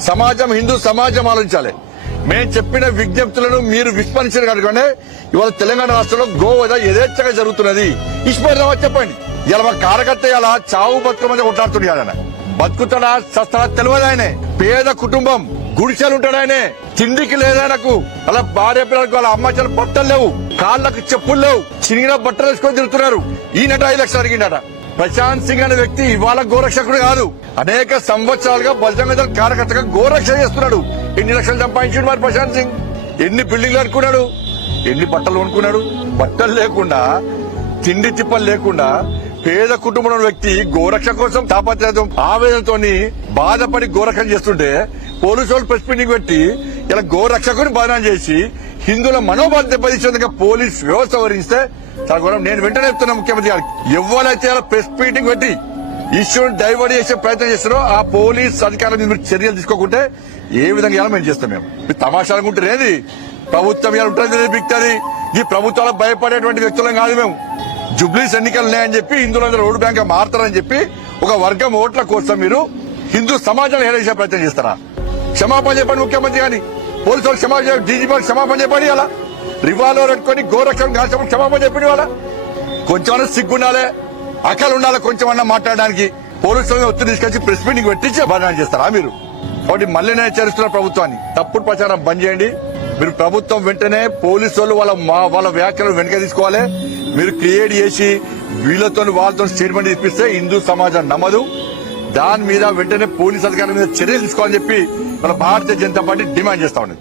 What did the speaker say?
సమాజం హిందూ సమాజం ఆలోచించాలి. మేము చెప్పిన విజ్ఞప్తులను మీరు విస్మరించారు కనుకనే ఇవాళ తెలంగాణ రాష్ట్రంలో గోవద యథేచ్ఛగా జరుగుతున్నది. ఇష్టపడదామా చెప్పండి. ఇలా మా కార్యకర్త ఇలా చావు బతుకమని కొట్లాడుతున్నాడు ఆయన. బతుకుతాడా? చస్తాడా తెలియదు ఆయనే. పేద కుటుంబం. గుడిసెలు ఉంటాడు ఆయనే. తిండికి లేదాయనకు అలా భార్య పిల్లలకు అలా అమ్మాయిలు బట్టలు లేవు. కాళ్ళకు చెప్పులు లేవు. చినిగిన బట్టలు వేసుకొని తిరుగుతున్నారు. ఈయనట ఐదు లక్షలు అడిగిండట. ప్రశాంత్ సింగ్ అనే వ్యక్తి ఇవాళ గోరక్షకుడు కాదు. అనేక సంవత్సరాలుగా బజరంగ దళ కార్యకర్తగా గోరక్ష చేస్తున్నాడు. ఎన్ని లక్షలు సంపాదించాడు మరి ప్రశాంత్ సింగ్? ఎన్ని బిల్డింగ్లు అనుకున్నాడు? ఎన్ని బట్టలు కొనుక్కున్నాడు? బట్టలు లేకుండా తిండి తిప్పలు లేకుండా పేద కుటుంబంలో వ్యక్తి గోరక్ష కోసం తాపత్రయం ఆవేదనతో బాధపడి గోరక్షణ చేస్తుంటే పోలీసు వాళ్ళు ప్రెస్ మీటింగ్ పెట్టి ఇలా గోరక్షకుని బదనాం చేసి హిందువుల మనోభావం దెబ్బతీసేందుకు పోలీస్ వ్యవస్థ వహిస్తే తన ఘోరం నేను వెంటనే చెప్తున్నా ముఖ్యమంత్రి గారికి ఎవరైతే ప్రెస్ మీటింగ్ పెట్టి ఇష్యూని డైవర్ట్ చేసే ప్రయత్నం చేస్తారో ఆ పోలీస్ అధికారుల మీద మీరు చర్యలు తీసుకోకుంటే ఏ విధంగా చేయాలో మేము చేస్తాం మేము. మీరు తమాషా అనుకుంటారు ప్రభుత్వం ఇలా ఉంటుంది బిక్తుంది ఈ ప్రభుత్వాలకు భయపడేటువంటి వ్యక్తులం కాదు మేము. జుబ్లీస్ ఎన్నికలు ఉన్నాయని చెప్పి హిందువులందరూ ఓటు బ్యాంక్ మారుతారని చెప్పి ఒక వర్గం ఓట్ల కోసం మీరు హిందూ సమాజాన్ని హేళించే ప్రయత్నం చేస్తారా? క్షమాపణ చెప్పండి ముఖ్యమంత్రి గాని పోలీసు వాళ్ళు క్షమాపణ డీజీపీ క్షమాపణ చెప్పండి అలా రివాల్వర్ పెట్టుకొని గోరక్షణ కాల్చమని క్షమాపణ చెప్పండి వాళ్ళ కొంచెం సిగ్గుండాలి అక్కలు ఉండాలి కొంచెం అన్నా మాట్లాడడానికి. పోలీసులు ఒత్తిడి తీసుకొచ్చి ప్రెస్ మీటింగ్ పెట్టించి ప్రచారం చేస్తారా మీరు? కాబట్టి మళ్ళీ నేను హెచ్చరిస్తున్న ప్రభుత్వాన్ని తప్పుడు ప్రచారం బంద్ చేయండి. మీరు ప్రభుత్వం వెంటనే పోలీసు వాళ్ళు వాళ్ళ మా- వాళ్ళ వ్యాఖ్యలు వెనక తీసుకోవాలి. మీరు క్రియేట్ చేసి వీళ్ళతో వాళ్ళతో స్టేట్మెంట్ ఇప్పిస్తే హిందూ సమాజం నమ్మదు. దాని మీద వెంటనే పోలీస్ అధికారుల మీద చర్యలు తీసుకోవాలని చెప్పి మన భారతీయ జనతా పార్టీ డిమాండ్ చేస్తా ఉన్నది.